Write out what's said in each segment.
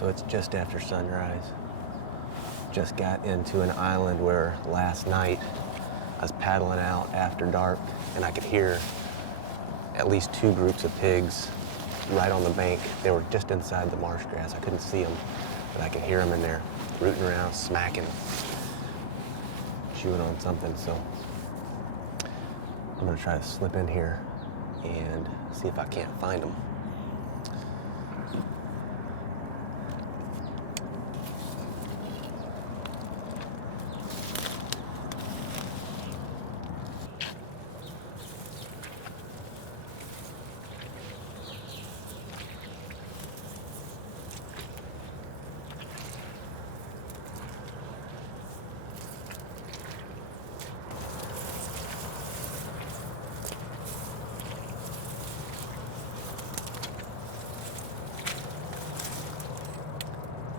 So it's just after sunrise. Just got into an island where last night I was paddling out after dark and I could hear at least 2 groups of pigs right on the bank. They were just inside the marsh grass. I couldn't see them, but I could hear them in there rooting around, smacking, chewing on something. So I'm gonna try to slip in here and see if I can't find them.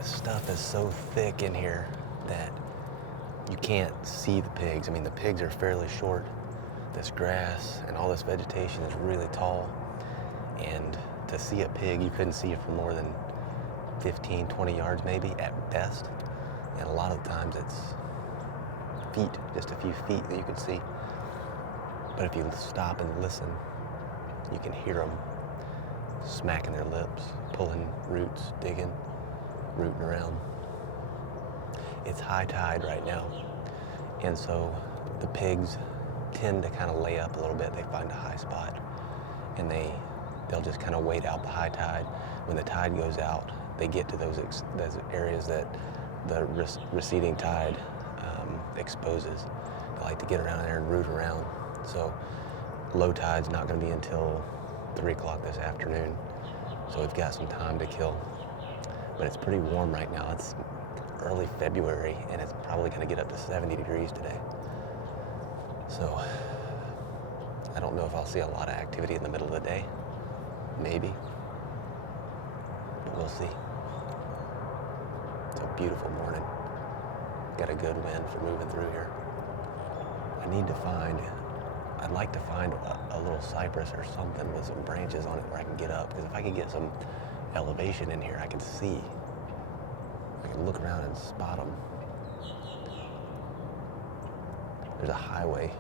Stuff is so thick in here that you can't see the pigs. I mean, the pigs are fairly short. This grass and all this vegetation is really tall. And to see a pig, you couldn't see it for more than 15, 20 yards maybe at best. And a lot of times it's feet, just a few feet that you can see. But if you stop and listen, you can hear them smacking their lips, pulling roots, digging, rooting around. It's high tide right now, and so the pigs tend to kind of lay up a little bit. They find a high spot and they'll just kind of wait out the high tide. When the tide goes out, they get to those areas that the receding tide exposes. They like to get around there and root around. So low tide's not going to be until 3 o'clock this afternoon, so we've got some time to kill. But it's pretty warm right now. It's early February and it's probably going to get up to 70 degrees today. So I don't know if I'll see a lot of activity in the middle of the day. Maybe. But we'll see. It's a beautiful morning. Got a good wind for moving through here. I'd like to find a little cypress or something with some branches on it where I can get up. Because if I could get some elevation in here, I can see. I can look around and spot them. There's a highway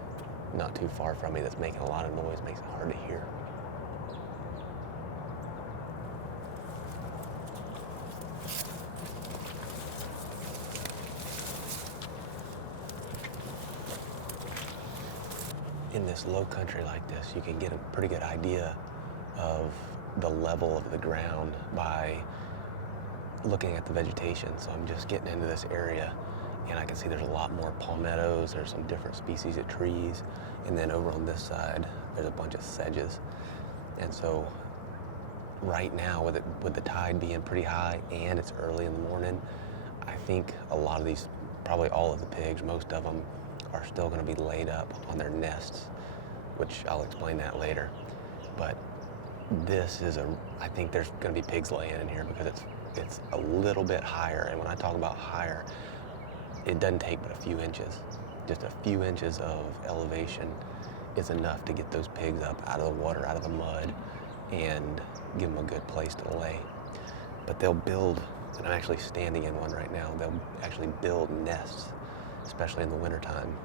not too far from me that's making a lot of noise, makes it hard to hear. In this low country like this, you can get a pretty good idea of the level of the ground by looking at the vegetation. So I'm just getting into this area and I can see there's a lot more palmettos, there's some different species of trees, and then over on this side there's a bunch of sedges. And so right now with the tide being pretty high and it's early in the morning, I think a lot of these, probably all of the pigs, most of them are still going to be laid up on their nests, which I'll explain that later. But I think there's going to be pigs laying in here because it's a little bit higher. And when I talk about higher, it doesn't take but a few inches. Just a few inches of elevation is enough to get those pigs up out of the water, out of the mud, and give them a good place to lay. But they'll build, and I'm actually standing in one right now, they'll actually build nests, especially in the wintertime,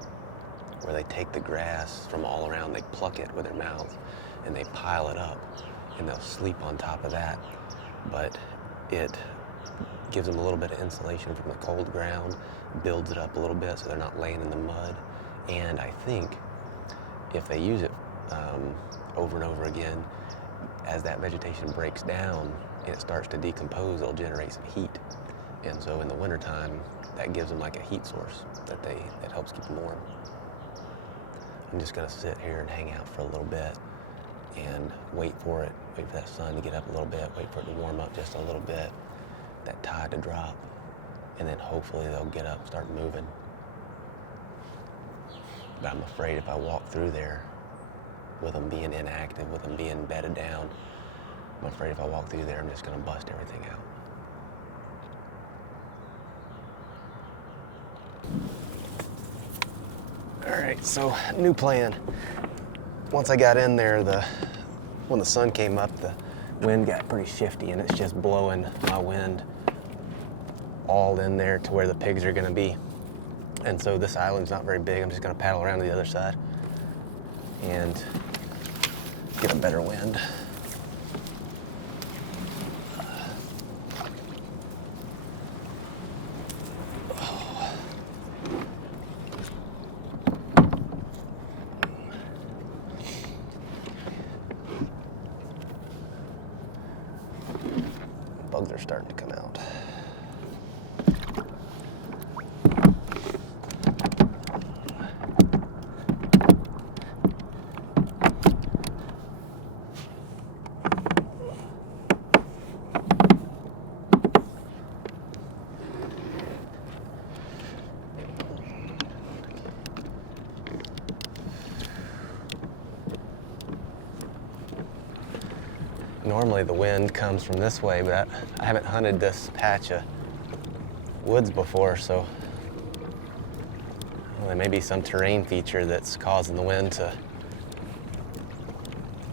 where they take the grass from all around, they pluck it with their mouths, and they pile it up, and they'll sleep on top of that. But it gives them a little bit of insulation from the cold ground, builds it up a little bit so they're not laying in the mud. And I think if they use it over and over again, as that vegetation breaks down and it starts to decompose, it'll generate some heat. And so in the wintertime, that gives them like a heat source that helps keep them warm. I'm just gonna sit here and hang out for a little bit and wait for that sun to get up a little bit, wait for it to warm up just a little bit, that tide to drop, and then hopefully they'll get up, start moving. But I'm afraid if I walk through there with them being inactive, with them being bedded down, I'm afraid if I walk through there, I'm just gonna bust everything out. All right, so new plan. Once I got in there, when the sun came up, the wind got pretty shifty and it's just blowing my wind all in there to where the pigs are gonna be. And so this island's not very big. I'm just gonna paddle around to the other side and get a better wind. Bugs are starting to come out. Normally the wind comes from this way, but I haven't hunted this patch of woods before, so well, there may be some terrain feature that's causing the wind to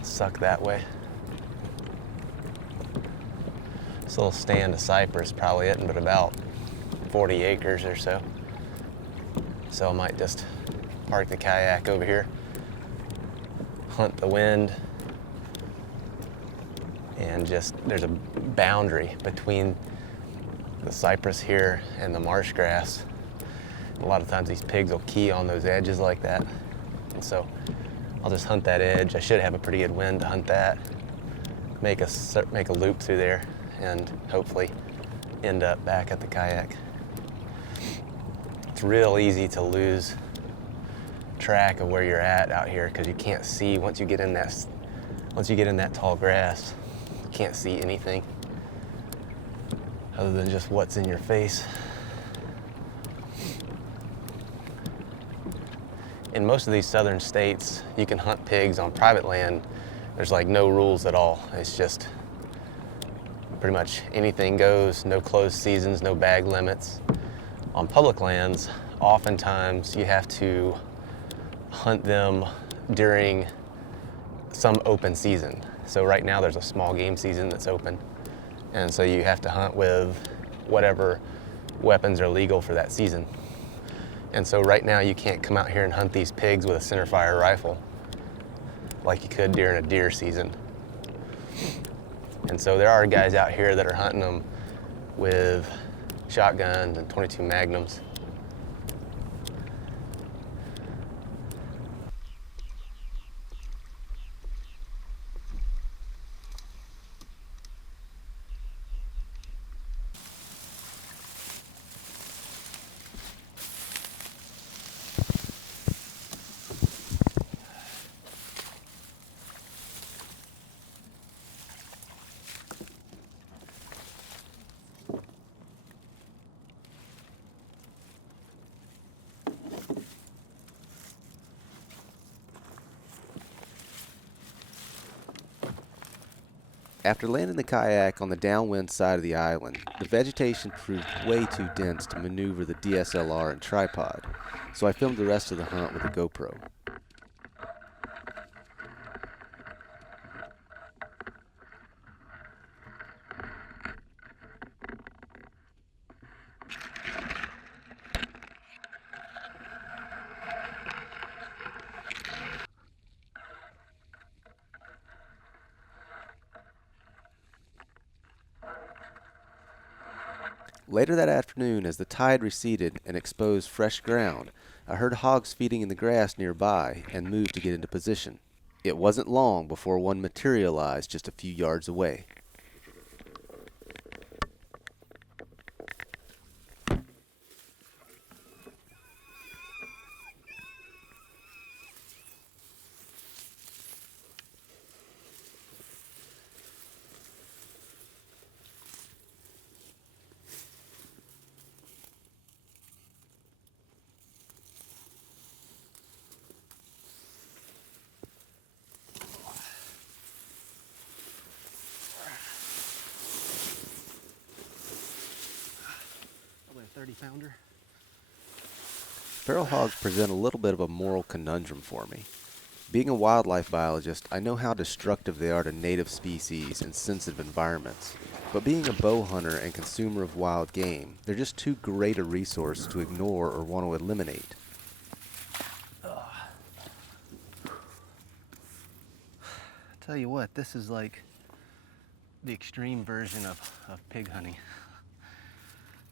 suck that way. This little stand of cypress probably isn't but about 40 acres or so. So I might just park the kayak over here, hunt the wind, and just, there's a boundary between the cypress here and the marsh grass. A lot of times these pigs will key on those edges like that. And so I'll just hunt that edge. I should have a pretty good wind to hunt that, make a loop through there, and hopefully end up back at the kayak. It's real easy to lose track of where you're at out here because you can't see once you get in that tall grass. Can't see anything other than just what's in your face. In most of these southern states, you can hunt pigs on private land. There's like no rules at all. It's just pretty much anything goes, no closed seasons, no bag limits. On public lands, oftentimes you have to hunt them during some open season. So right now there's a small game season that's open. And so you have to hunt with whatever weapons are legal for that season. And so right now you can't come out here and hunt these pigs with a centerfire rifle like you could during a deer season. And so there are guys out here that are hunting them with shotguns and 22 Magnums. After landing the kayak on the downwind side of the island, the vegetation proved way too dense to maneuver the DSLR and tripod, so I filmed the rest of the hunt with a GoPro. Later that afternoon, as the tide receded and exposed fresh ground, I heard hogs feeding in the grass nearby and moved to get into position. It wasn't long before one materialized just a few yards away. Probably a 30-pounder. Feral hogs present a little bit of a moral conundrum for me. Being a wildlife biologist, I know how destructive they are to native species in sensitive environments. But being a bow hunter and consumer of wild game, they're just too great a resource to ignore or want to eliminate. Tell you what, this is like the extreme version of pig hunting.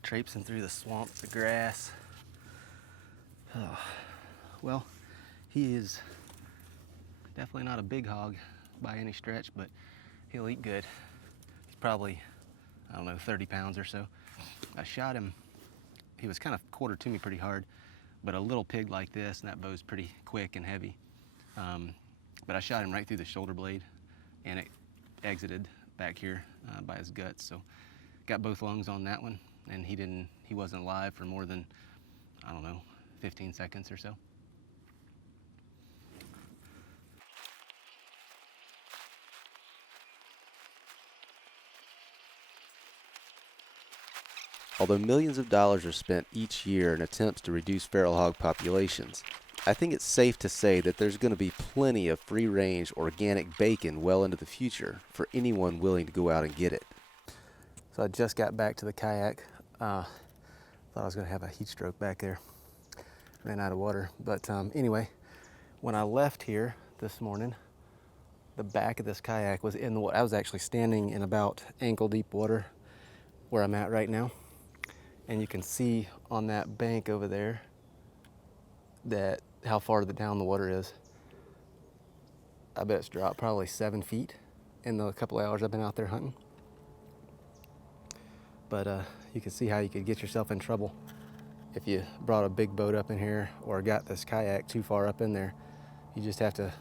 Traipsing through the swamp, the grass. Oh, well, he is definitely not a big hog by any stretch, but he'll eat good. He's probably, I don't know, 30 pounds or so. I shot him, he was kind of quartered to me pretty hard, but a little pig like this, and that bow's pretty quick and heavy. But I shot him right through the shoulder blade, and it exited back here by his guts. So got both lungs on that one, and he wasn't alive for more than, I don't know, 15 seconds or so. Although millions of dollars are spent each year in attempts to reduce feral hog populations, I think it's safe to say that there's going to be plenty of free-range organic bacon well into the future for anyone willing to go out and get it. So I just got back to the kayak. Thought I was going to have a heat stroke back there. Ran out of water. But anyway, when I left here this morning, the back of this kayak was in the water. I was actually standing in about ankle-deep water where I'm at right now. And you can see on that bank over there that how far down the water is. I bet it's dropped probably 7 feet in the couple of hours I've been out there hunting. But you can see how you could get yourself in trouble if you brought a big boat up in here or got this kayak too far up in there. You just have to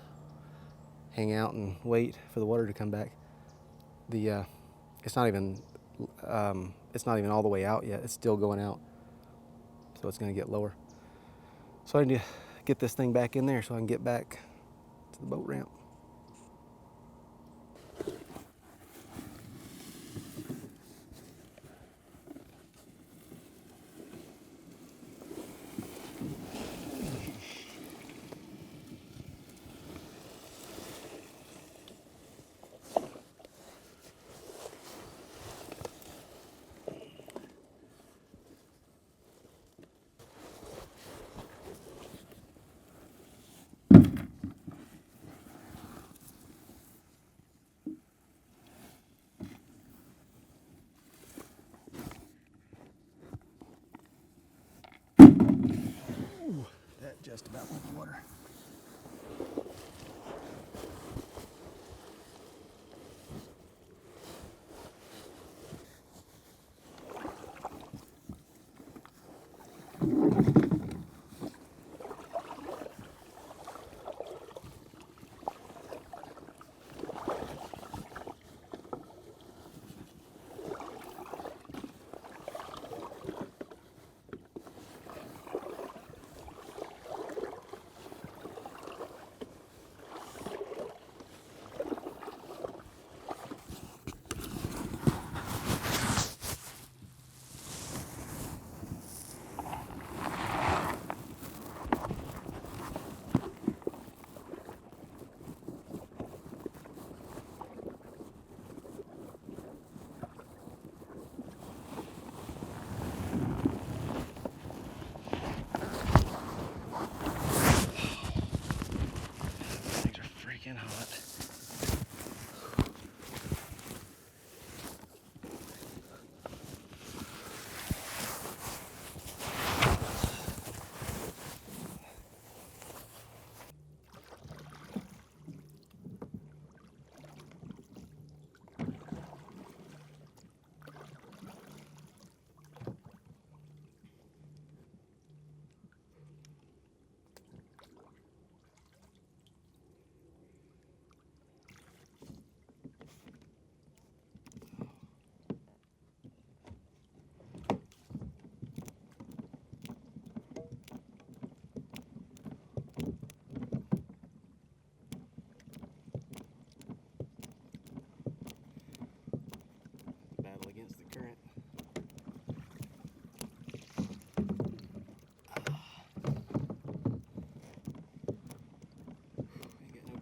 hang out and wait for the water to come back. It's not even all the way out yet. It's still going out, so it's going to get lower. So I need to get this thing back in there so I can get back to the boat ramp. That just about went in the water.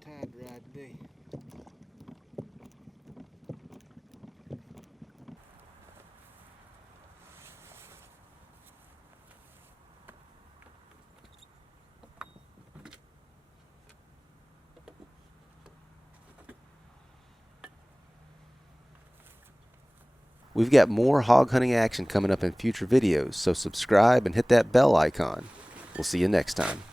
tide ride today. We've got more hog hunting action coming up in future videos, so subscribe and hit that bell icon. We'll see you next time.